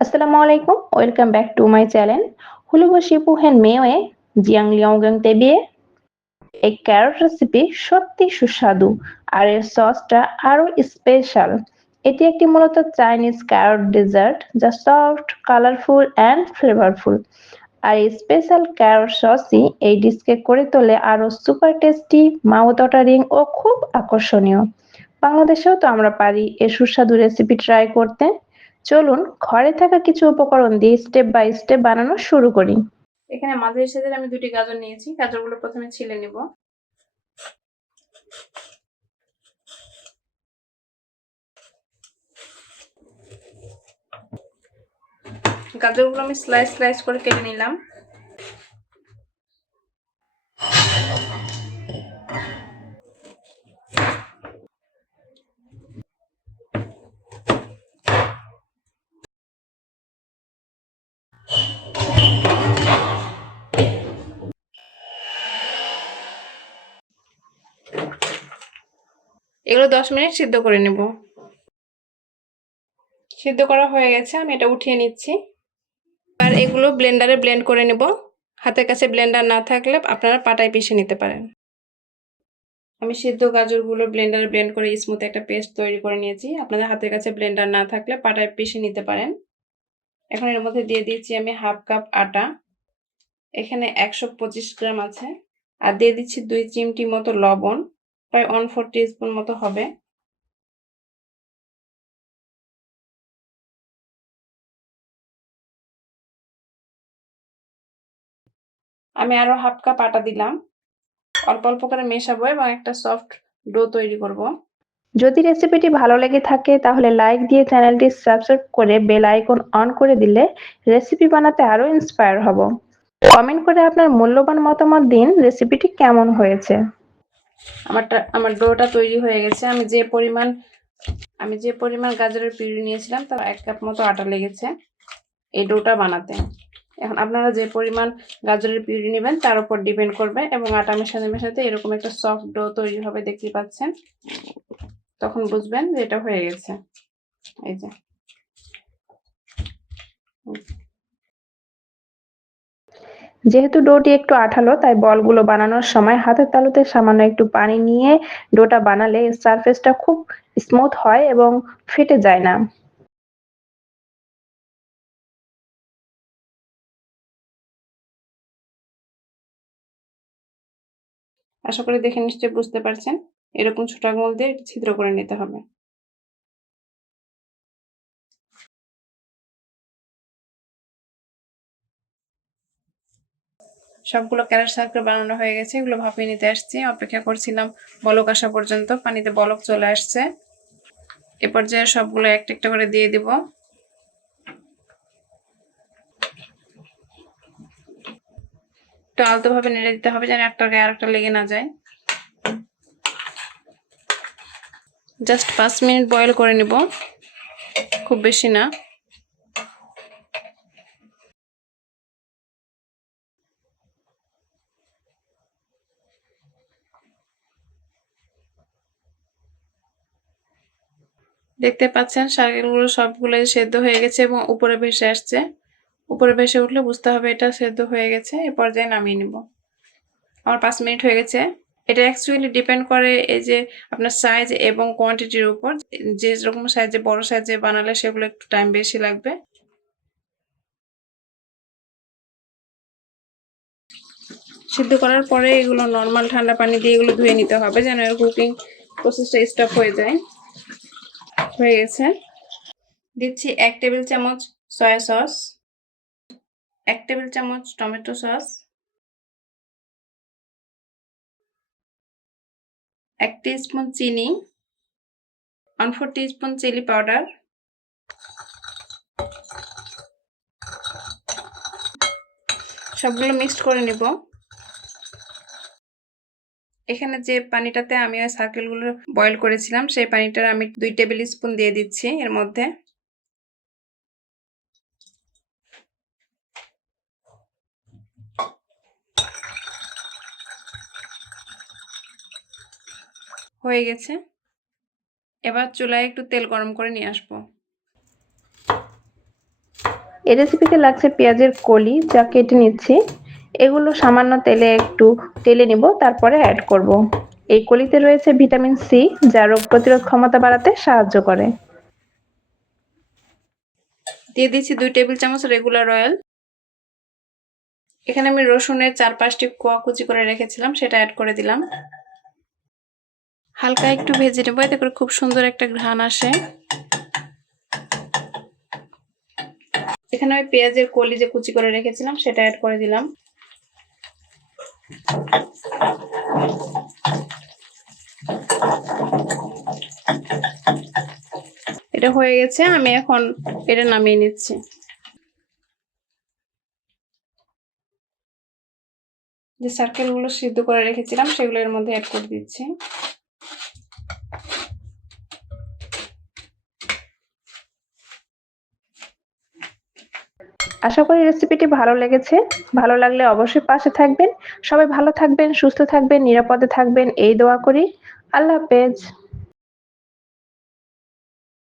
Assalamualaikum, welcome back to my channel. হুলুবশিপুহেন মেয়ে Jiang লিয়াওগাং তেবিয়ে এই carrot recipe সত্যি সুস্বাদু আর এর সসটা আরো স্পেশাল। এটি একটি মূলত চাইনিজ ক্যারট ডেজার্ট যা সফট, কালারফুল অ্যান্ড ফ্লেভারফুল। আর এই স্পেশাল ক্যারট সসই এই ডিশকে করে তোলে আরো সুপার টেস্টি, মাউথ ওয়াটারিং ও খুব আকর্ষণীয়। বাংলাদেশেও তো আমরা পারি এ সুস্বাদু রেসিপি ট্রাই করতে। চলুন ঘরে থাকা কিছু উপকরণ দিয়ে স্টেপ বাই স্টেপ বানানো শুরু করি। এখানে মাঝারি সাইজের আমি দুটি গাজর নিয়েছি। গাজরগুলো প্রথমে ছিলে নিব। গাজরগুলো আমি স্লাইস স্লাইস করে কেটে নিলাম। এগুলো 10 মিনিট সিদ্ধ করে নেব। সিদ্ধ করা হয়ে গেছে, আমি এটা উঠিয়ে নিচ্ছি। আর এগুলো ব্লেন্ডারে ব্লেন্ড করে নেব। হাতের কাছে ব্লেন্ডার না থাকলে আপনারা পাটায় পিষে নিতে পারেন। আমি সিদ্ধ গাজরগুলো ব্লেন্ডারে ব্লেন্ড করে স্মুথ একটা পেস্ট তৈরি করে নিয়েছি। আপনাদের হাতের কাছে ব্লেন্ডার না থাকলে পাটায় পিষে নিতে পারেন। এখন এর মধ্যে দিয়ে দিচ্ছি আমি হাফ কাপ আটা। এখানে 125 গ্রাম আছে। আর দিয়ে দিচ্ছি 2 চিমটি মতো লবণ, প্রায় 1/4 টিস্পুন মতো হবে। আমি আরো হাফ কাপ আটা দিলাম। অল্প অল্প করে মেশাবো এবং একটা সফট ডো তৈরি করব। যদি রেসিপিটি ভালো লেগে থাকে তাহলে লাইক দিয়ে চ্যানেলটি সাবস্ক্রাইব করে বেল আইকন অন করে দিলে রেসিপি বানাতে আরো ইন্সপায়ার হব। কমেন্ট করে আপনার মূল্যবান মতামত দিন রেসিপিটি কেমন হয়েছে। আমার ডোটা তৈরি হয়ে গেছে। আমি যে পরিমাণ গাজরের পিউরি নিয়েছিলাম তার 1 কাপ মতো আটা লেগেছে এই ডোটা বানাতে। এখন আপনারা যে পরিমাণ গাজরের পিউরি নেবেন তার উপর ডিপেন্ড করবে এবং আটা মেশাতে মেশাতে এরকম একটা সফট ডো তৈরি হবে, দেখতেই পাচ্ছেন। তখন বুঝবেন যে এটা হয়ে গেছে। এই যে যেহেতু ডোটি একটু আঠালো তাই বলগুলো বানানোর সময় হাতের তালুতে সামান্য একটু পানি নিয়ে ডোটা বানালে সারফেসটা খুব স্মুথ হয় এবং ফেটে যায় না। আশা করি দেখে নিশ্চয়ই বুঝতে পারছেন। এরকম ছোট আঙুল দিয়ে ছিদ্র করে নিতে হবে। সবগুলো ক্যারট সার্কেল বানানো হয়ে গেছে। এগুলো ভাপিয়ে নিতে আসছি। অপেক্ষা করছিলাম বলক আসা পর্যন্ত। পানিতে বলক চলে আসছে। এ পর্যায়ে সবগুলো একটা একটা করে দিয়ে দিব। একটু আলতোভাবে নেড়ে দিতে হবে যেন একটার গায়ে আরেকটা লেগে না যায়। জাস্ট 5 মিনিট বয়েল করে নিব, খুব বেশি না। দেখতে পাচ্ছেন সার্কেলগুলো সবগুলোই সেদ্ধ হয়ে গেছে এবং উপরে ভেসে আসছে। উপরে ভেসে উঠলে বুঝতে হবে এটা সেদ্ধ হয়ে গেছে। এ পর্যায়ে নামিয়ে নিব। আমার 5 মিনিট হয়ে গেছে। এটা অ্যাকচুয়ালি ডিপেন্ড করে এই যে আপনার সাইজ এবং কোয়ান্টিটির উপর। যে রকম সাইজে বড় সাইজে বানালে সেগুলো একটু টাইম বেশি লাগবে। সিদ্ধ করার পরে এগুলো নর্মাল ঠান্ডা পানি দিয়ে এগুলো ধুয়ে নিতে হবে যেন এর কুকিং প্রসেসটা স্টপ হয়ে যায়। হয়ে গেছে। দিচ্ছি 1 টেবিল চামচ সয়া সস, 1 টেবিল চামচ টমেটো সস, 1 টিস্পুন চিনি, 1/4 টিস্পুন চিলি পাউডার, সবগুলো মিক্সড করে নিব। এখানে যে পানিটাতে আমি ওই সার্কেলগুলো বয়েল করেছিলাম সেই পানিটা আমি 2 টেবিল স্পুন দিয়ে দিচ্ছি এর মধ্যে। হয়ে গেছে। এবার চুলায় একটু তেল গরম করে নিয়ে আসবো। এই রেসিপিতে লাগছে পেঁয়াজের কলি, যা কেটে নিচ্ছি। এগুলো সামান্য তেলে একটু টেলে নিব, তারপরে অ্যাড করব। এই কলিতে রয়েছে ভিটামিন সি, যা রোগ প্রতিরোধ ক্ষমতা বাড়াতে সাহায্য করে। দিয়ে দিচ্ছি 2 টেবিল চামচ রেগুলার অয়েল। এখানে আমি রসুনের 4-5টি কোয়া কুচি করে রেখেছিলাম, সেটা অ্যাড করে দিলাম। হালকা একটু ভেজে নেবো, এতে করে খুব সুন্দর একটা ঘ্রাণ আসে। এখানে আমি পেঁয়াজের কলি যে কুচি করে রেখেছিলাম সেটা অ্যাড করে দিলাম। এটা হয়ে গেছে, আমি এখন এটা নামিয়ে নিচ্ছি। যে সার্কেলগুলো সিদ্ধ করে রেখেছিলাম সেগুলো এর মধ্যে অ্যাড করে দিচ্ছি। আশা করি রেসিপিটি ভালো লেগেছে। ভালো লাগলে অবশ্যই পাশে থাকবেন। সবাই ভালো থাকবেন, সুস্থ থাকবেন, নিরাপদে থাকবেন এই দোয়া করি। আল্লাহ হাফেজ।